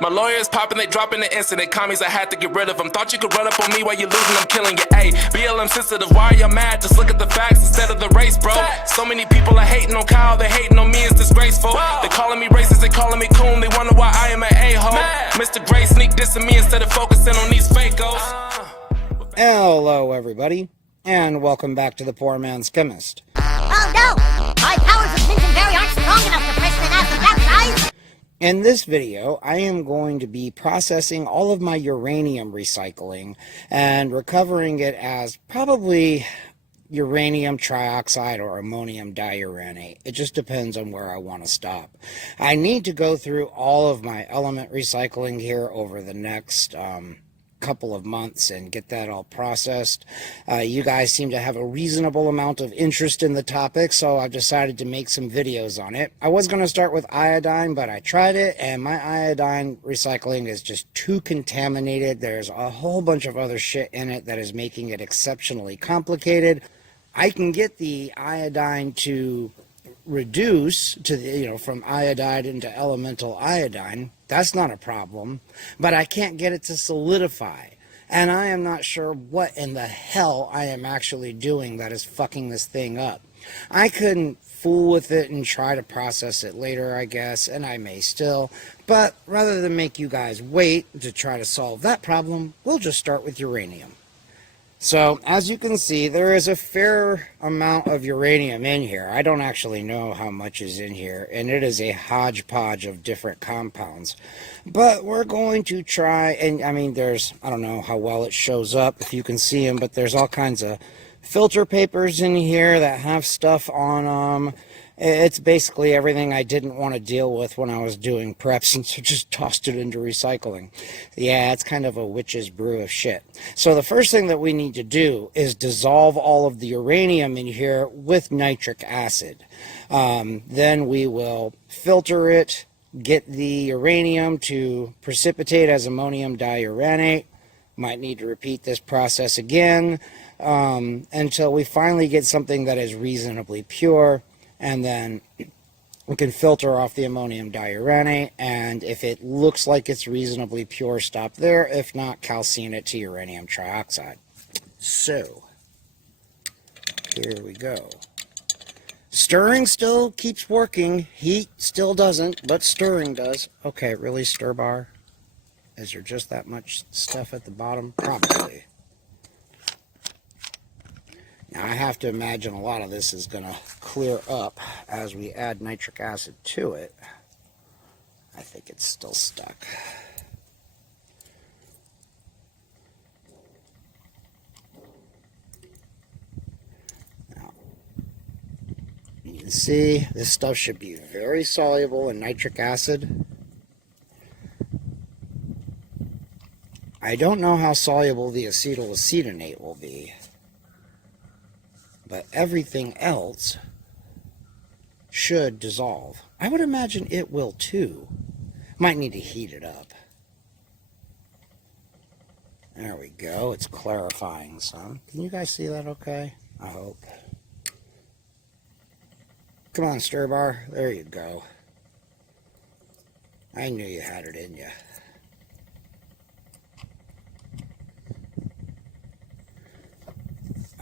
My lawyers popping, they dropping the incident. Commies, I had to get rid of them. Thought you could run up on me while you're losing, I'm killing you. Ayy, BLM sensitive, why are you mad? Just look at the facts instead of the race, bro. So many people are hating on Kyle, they hating on me, it's disgraceful. They calling me racist, they calling me coon, they wonder why I am an a-hole. Mr. Gray sneak dissing me instead of focusing on these fakos. Hello, everybody, and welcome back to the Poor Man's Chemist. Oh no! My powers of Lincolnberry aren't strong enough to press the acid guys! In this video, I am going to be processing all of my uranium recycling and recovering it as probably uranium trioxide or ammonium diuranate. It just depends on where I want to stop. I need to go through all of my element recycling here over the next couple of months and get that all processed. You guys seem to have a reasonable amount of interest in the topic, so I've decided to make some videos on it. I was going to start with iodine, but I tried it and my iodine recycling is just too contaminated. There's a whole bunch of other shit in it that is making it exceptionally complicated. I can get the iodine to reduce to the, from iodide into elemental iodine. That's not a problem, but I can't get it to solidify, and I am not sure what in the hell I am actually doing that is fucking this thing up. I couldn't fool with it and try to process it later, I guess, and I may still, but rather than make you guys wait to try to solve that problem, we'll just start with uranium. So, as you can see, there is a fair amount of uranium in here. I don't actually know how much is in here, and it is a hodgepodge of different compounds. But we're going to try, and I mean, I don't know how well it shows up, if you can see them, but there's all kinds of filter papers in here that have stuff on them. It's basically everything I didn't want to deal with when I was doing preps, and so just tossed it into recycling. Yeah, it's kind of a witch's brew of shit. So the first thing that we need to do is dissolve all of the uranium in here with nitric acid. Then we will filter it, get the uranium to precipitate as ammonium diuranate. Might need to repeat this process again until we finally get something that is reasonably pure. And then we can filter off the ammonium diuranate, and if it looks like it's reasonably pure, stop there. If not, calcine it to uranium trioxide. So, here we go. Stirring still keeps working. Heat still doesn't, but stirring does. Okay, really, stir bar? Is there just that much stuff at the bottom? Probably. Now, I have to imagine a lot of this is going to clear up as we add nitric acid to it. I think it's still stuck. Now, you can see this stuff should be very soluble in nitric acid. I don't know how soluble the acetylacetonate will be, but everything else should dissolve. I would imagine it will too. Might need to heat it up. There we go. It's clarifying some. Can you guys see that okay? I hope. Come on, stir bar. There you go. I knew you had it in you.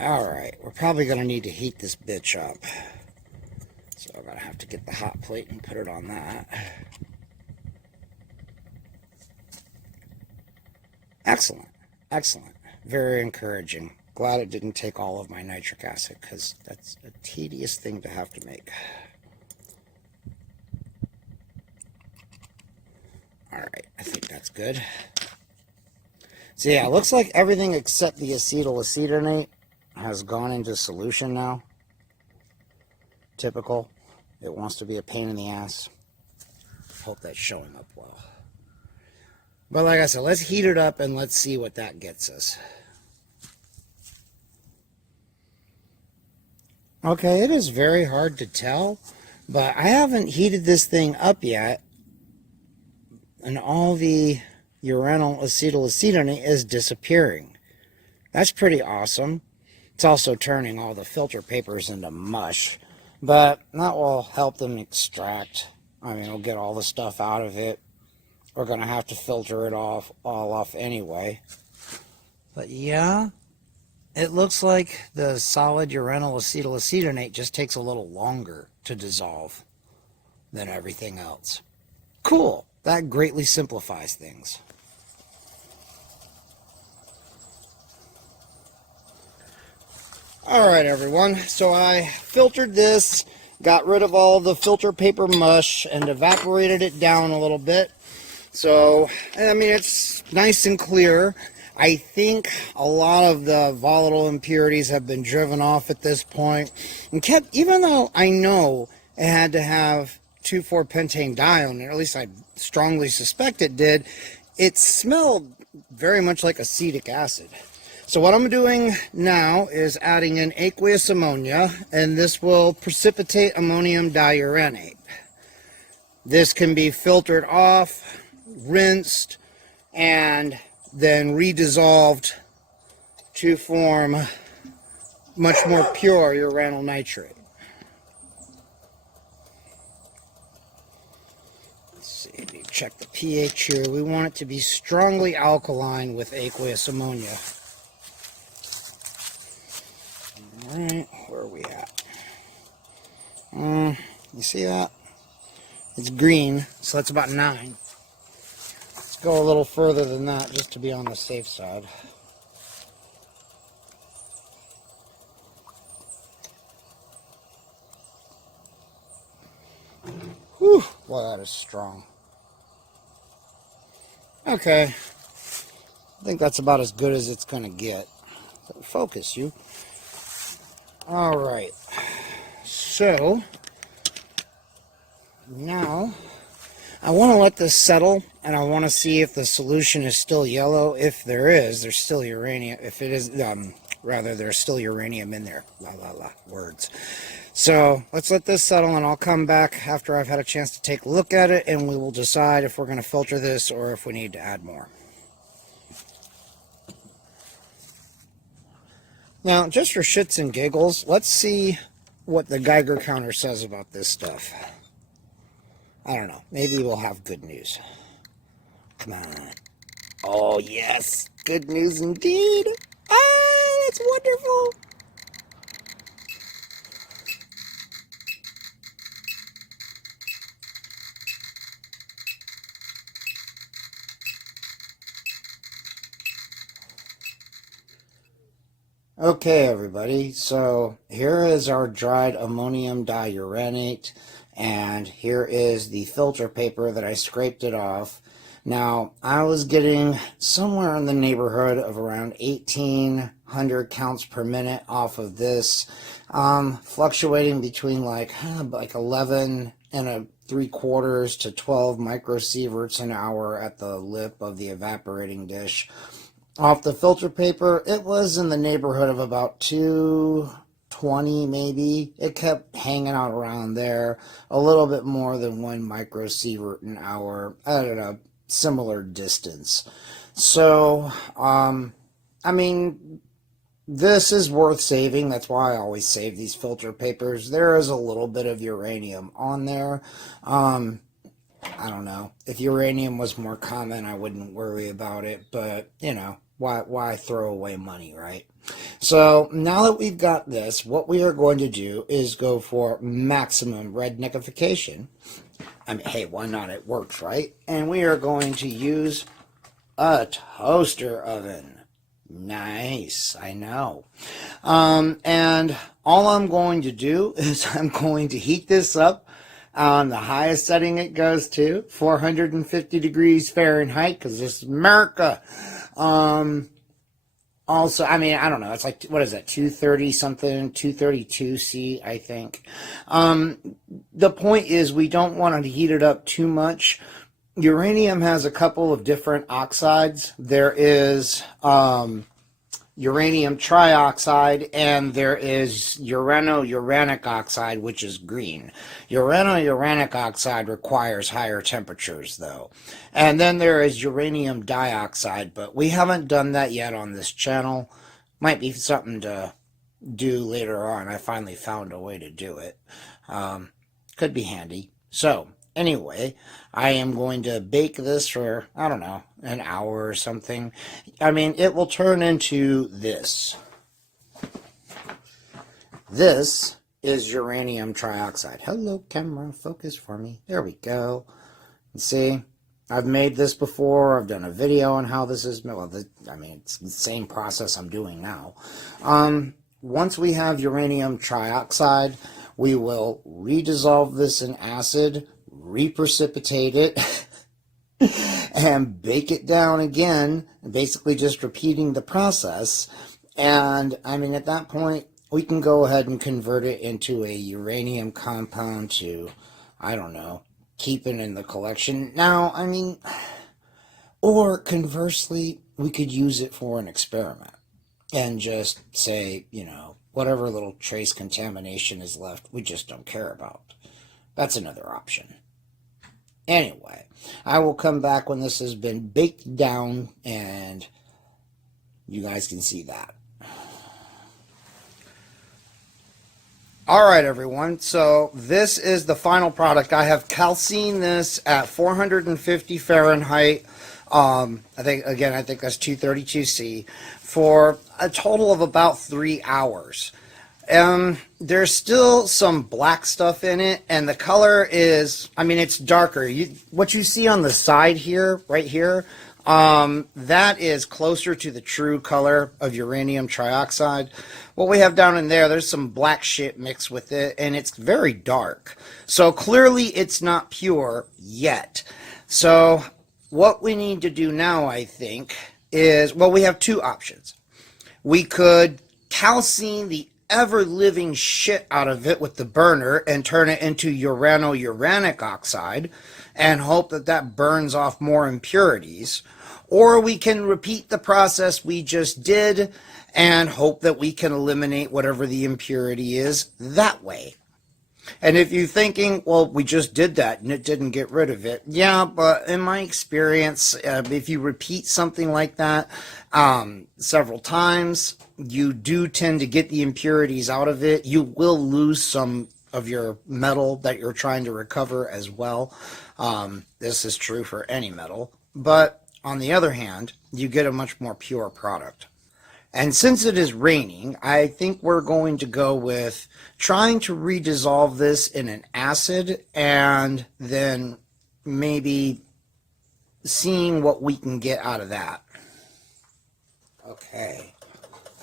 Alright, we're probably going to need to heat this bitch up. So I'm going to have to get the hot plate and put it on that. Excellent. Excellent. Very encouraging. Glad it didn't take all of my nitric acid, because that's a tedious thing to have to make. Alright, I think that's good. So yeah, it looks like everything except the acetylacetonate has gone into solution now. Typical. It wants to be a pain in the ass. Hope that's showing up well. But like I said, let's heat it up and let's see what that gets us. Okay, it is very hard to tell, but I haven't heated this thing up yet, and all the uranyl acetylacetonate is disappearing. That's pretty awesome. It's also turning all the filter papers into mush, but that will help them extract. I mean, it'll get all the stuff out of it. We're going to have to filter it all off anyway. But yeah, it looks like the solid uranyl acetylacetonate just takes a little longer to dissolve than everything else. Cool. That greatly simplifies things. Alright everyone, so I filtered this, got rid of all the filter paper mush, and evaporated it down a little bit. So, I mean, it's nice and clear. I think a lot of the volatile impurities have been driven off at this point. And even though I know it had to have 2,4-pentane dye on it, or at least I strongly suspect it did, it smelled very much like acetic acid. So what I'm doing now is adding in aqueous ammonia, and this will precipitate ammonium diuranate. This can be filtered off, rinsed, and then redissolved to form much more pure uranyl nitrate. Let's see, check the pH here. We want it to be strongly alkaline with aqueous ammonia. Alright, where are we at? You see that? It's green, so that's about 9. Let's go a little further than that just to be on the safe side. Whew, boy, that is strong. Okay, I think that's about as good as it's going to get. So focus, you. Alright, so now I want to let this settle, and I want to see if the solution is still yellow. If there is, there's still uranium. If it is, rather, there's still uranium in there. Words. So let's let this settle, and I'll come back after I've had a chance to take a look at it, and we will decide if we're going to filter this or if we need to add more. Now, just for shits and giggles, let's see what the Geiger counter says about this stuff. I don't know. Maybe we'll have good news. Come on. Oh, yes. Good news indeed. Ah, that's wonderful. Okay, everybody, so here is our dried ammonium diuranate, and here is the filter paper that I scraped it off. Now, I was getting somewhere in the neighborhood of around 1,800 counts per minute off of this, fluctuating between like 11 and 3/4 to 12 microsieverts an hour at the lip of the evaporating dish. Off the filter paper, it was in the neighborhood of about 220 maybe. It kept hanging out around there, a little bit more than 1 microsievert an hour at a similar distance. So, I mean, this is worth saving. That's why I always save these filter papers. There is a little bit of uranium on there. I don't know. If uranium was more common, I wouldn't worry about it, but, you know, why throw away money, right? So now that we've got this, what we are going to do is go for maximum redneckification. I mean, hey, why not? It works, right? And we are going to use a toaster oven. Nice, I know. And all I'm going to do is I'm going to heat this up on the highest setting it goes to, 450 degrees Fahrenheit, because this is America. Also, I mean, I don't know, it's like, what is that, 230 something, 232 C, I think. The point is, we don't want to heat it up too much. Uranium has a couple of different oxides. There is uranium trioxide, and there is uranouranic oxide, which is green. Uranouranic oxide requires higher temperatures, though. And then there is uranium dioxide, but we haven't done that yet on this channel. Might be something to do later on. I finally found a way to do it. Could be handy. So, anyway, I am going to bake this for, I don't know, an hour or something. I mean, it will turn into this. This is uranium trioxide. Hello, camera, focus for me. There we go. You see, I've made this before. I've done a video on how this is made. Well, I mean, it's the same process I'm doing now. Once we have uranium trioxide, we will redissolve this in acid, reprecipitate it, and bake it down again, basically just repeating the process. And, I mean, at that point, we can go ahead and convert it into a uranium compound to, I don't know, keep it in the collection. Now, I mean, or conversely, we could use it for an experiment and just say, you know, whatever little trace contamination is left, we just don't care about. That's another option. Anyway, I will come back when this has been baked down and you guys can see that. All right, everyone. So this is the final product. I have calcined this at 450 Fahrenheit. I think that's 232 C for a total of about 3 hours. There's still some black stuff in it, and the color is, I mean, it's darker. What you see on the side here, right here, that is closer to the true color of uranium trioxide. What we have down in there, there's some black shit mixed with it, and it's very dark. So clearly it's not pure yet. So what we need to do now, I think, is, well, we have two options. We could calcine the ever-living shit out of it with the burner and turn it into urano-uranic oxide and hope that that burns off more impurities. Or we can repeat the process we just did and hope that we can eliminate whatever the impurity is that way. And if you're thinking, well, we just did that and it didn't get rid of it. Yeah, but in my experience, if you repeat something like that several times, you do tend to get the impurities out of it. You will lose some of your metal that you're trying to recover as well. This is true for any metal. But on the other hand, you get a much more pure product. And since it is raining, I think we're going to go with trying to redissolve this in an acid and then maybe seeing what we can get out of that. Okay,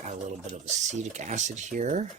got a little bit of acetic acid here.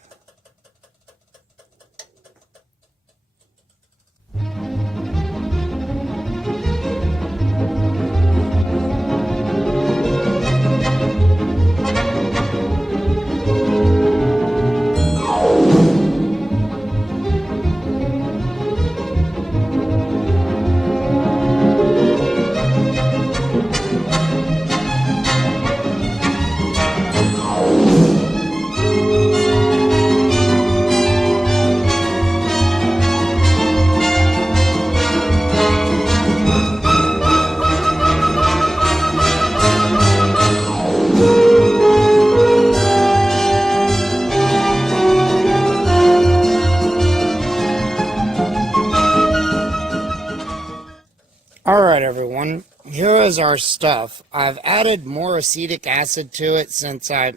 Alright everyone, here is our stuff. I've added more acetic acid to it since I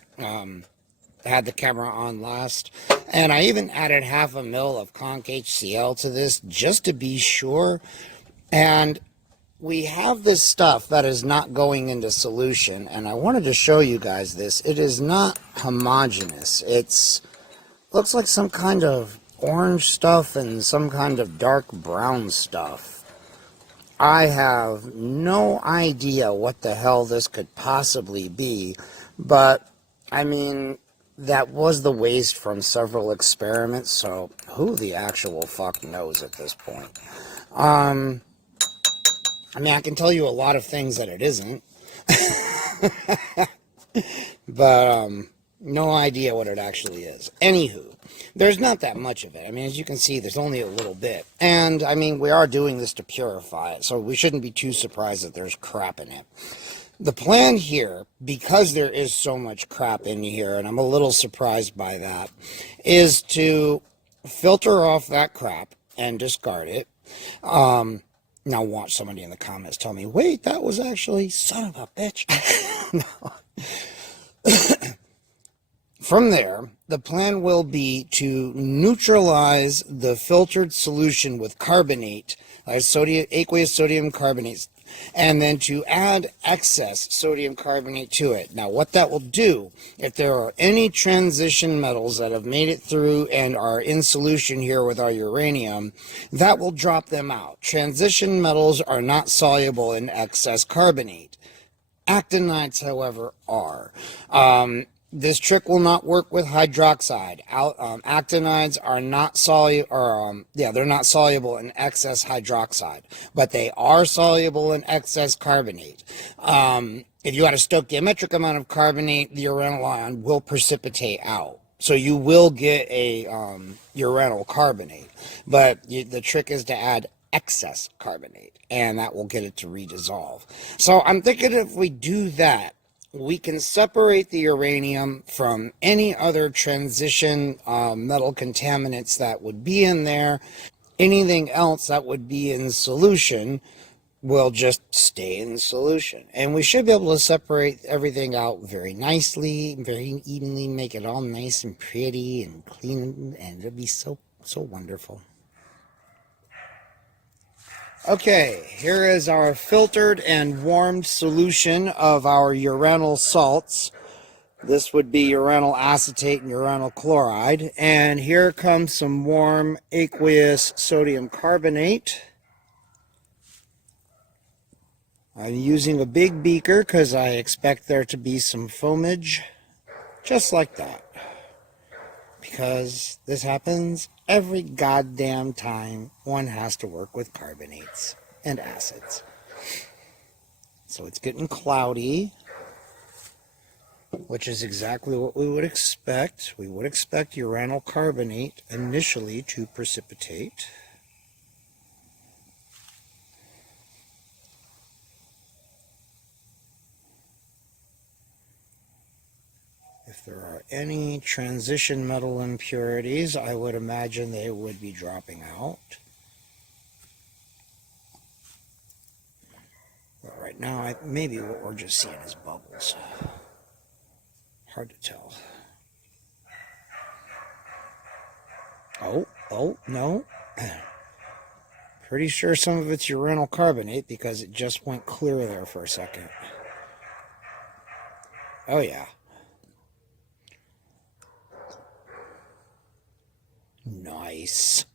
had the camera on last. And I even added half a mil of conch HCl to this just to be sure. And we have this stuff that is not going into solution. And I wanted to show you guys this. It is not homogeneous. It's looks like some kind of orange stuff and some kind of dark brown stuff. I have no idea what the hell this could possibly be, but, I mean, that was the waste from several experiments, so who the actual fuck knows at this point? I mean, I can tell you a lot of things that it isn't, but, no idea what it actually is. Anywho, there's not that much of it. I mean, as you can see, there's only a little bit. And, I mean, we are doing this to purify it, so we shouldn't be too surprised that there's crap in it. The plan here, because there is so much crap in here, and I'm a little surprised by that, is to filter off that crap and discard it. Now watch somebody in the comments tell me, wait, that was actually, son of a bitch. No. From there, the plan will be to neutralize the filtered solution with carbonate, aqueous sodium carbonate, and then to add excess sodium carbonate to it. Now, what that will do, if there are any transition metals that have made it through and are in solution here with our uranium, that will drop them out. Transition metals are not soluble in excess carbonate. Actinides, however, are. This trick will not work with hydroxide. Actinides are not soluble, they're not soluble in excess hydroxide, but they are soluble in excess carbonate. If you add a stoichiometric amount of carbonate, the uranyl ion will precipitate out. So you will get a uranyl carbonate, but the trick is to add excess carbonate, and that will get it to redissolve. So I'm thinking if we do that, we can separate the uranium from any other transition metal contaminants that would be in there. Anything else that would be in solution will just stay in solution. And we should be able to separate everything out very nicely, very evenly, make it all nice and pretty and clean, and it'll be so wonderful. Okay, here is our filtered and warmed solution of our uranyl salts. This would be uranyl acetate and uranyl chloride. And here comes some warm aqueous sodium carbonate. I'm using a big beaker because I expect there to be some foamage, just like that. Because this happens every goddamn time one has to work with carbonates and acids. So it's getting cloudy, which is exactly what we would expect. We would expect uranyl carbonate initially to precipitate. If there are any transition metal impurities, I would imagine they would be dropping out. But right now, maybe what we're just seeing is bubbles. Hard to tell. Oh, no. Pretty sure some of it's uranyl carbonate because it just went clear there for a second. Oh, yeah. Nice.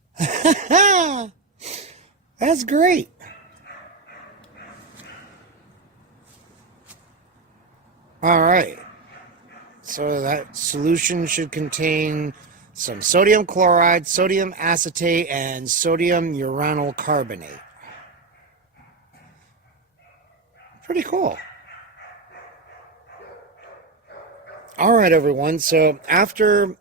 That's great. All right. So that solution should contain some sodium chloride, sodium acetate, and sodium uranyl carbonate. Pretty cool. All right, everyone. So after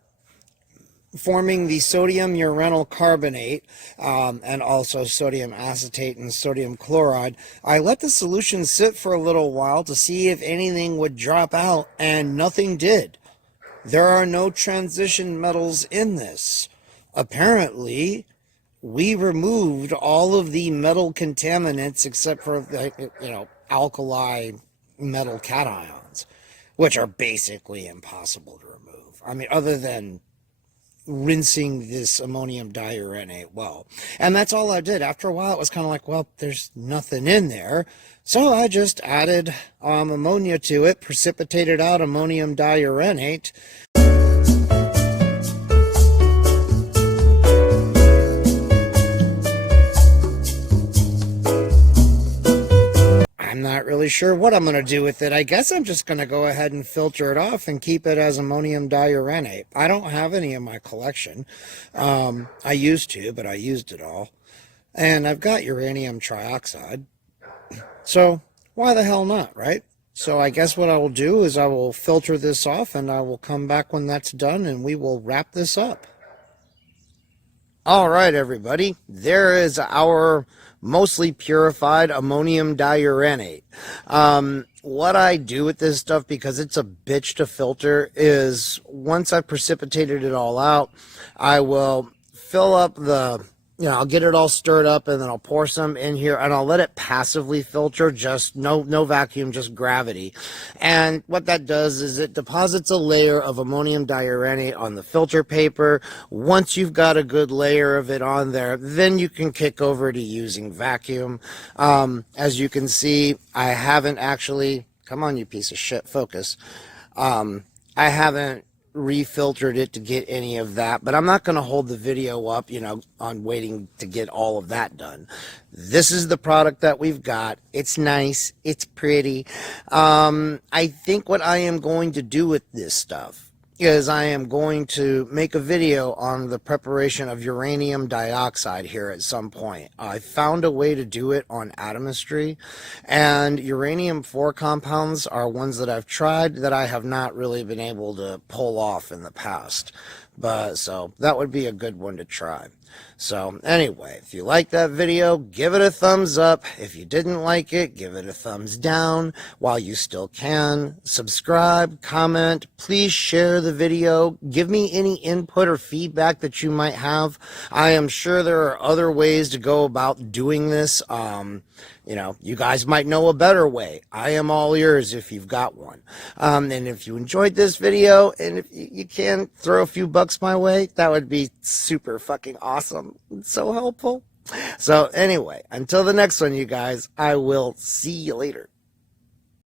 forming the sodium uranyl carbonate and also sodium acetate and sodium chloride, I let the solution sit for a little while to see if anything would drop out, and nothing did. There are no transition metals in this. Apparently, we removed all of the metal contaminants except for the, alkali metal cations, which are basically impossible to remove. I mean, other than rinsing this ammonium diuranate well. And that's all I did. After a while, it was kind of like, well, there's nothing in there. So I just added ammonia to it, precipitated out ammonium diuranate. I'm not really sure what I'm going to do with it. I guess I'm just going to go ahead and filter it off and keep it as ammonium diuranate. I don't have any in my collection. I used to, but I used it all. And I've got uranium trioxide. So why the hell not, right? So I guess what I will do is I will filter this off and I will come back when that's done and we will wrap this up. All right, everybody. There is our mostly purified ammonium diuranate. what I do with this stuff, because it's a bitch to filter, is once I've precipitated it all out, I will fill up I'll get it all stirred up, and then I'll pour some in here, and I'll let it passively filter, just no vacuum, just gravity. And what that does is it deposits a layer of ammonium diuranate on the filter paper. Once you've got a good layer of it on there, then you can kick over to using vacuum. As you can see, I haven't actually, come on you piece of shit, focus. I haven't refiltered it to get any of that, but I'm not going to hold the video up, on waiting to get all of that done. This is the product that we've got. It's nice. It's pretty. I think what I am going to do with this stuff is I am going to make a video on the preparation of uranium dioxide here at some point. I found a way to do it on atomistry, and uranium-4 compounds are ones that I've tried that I have not really been able to pull off in the past. So that would be a good one to try. So anyway, if you like that video, give it a thumbs up. If you didn't like it, give it a thumbs down while you still can. Subscribe, comment, please share the video. Give me any input or feedback that you might have. I am sure there are other ways to go about doing this. You guys might know a better way. I am all ears if you've got one. And if you enjoyed this video, and if you can throw a few bucks my way, that would be super fucking awesome. It's so helpful. So anyway, until the next one, you guys, I will see you later.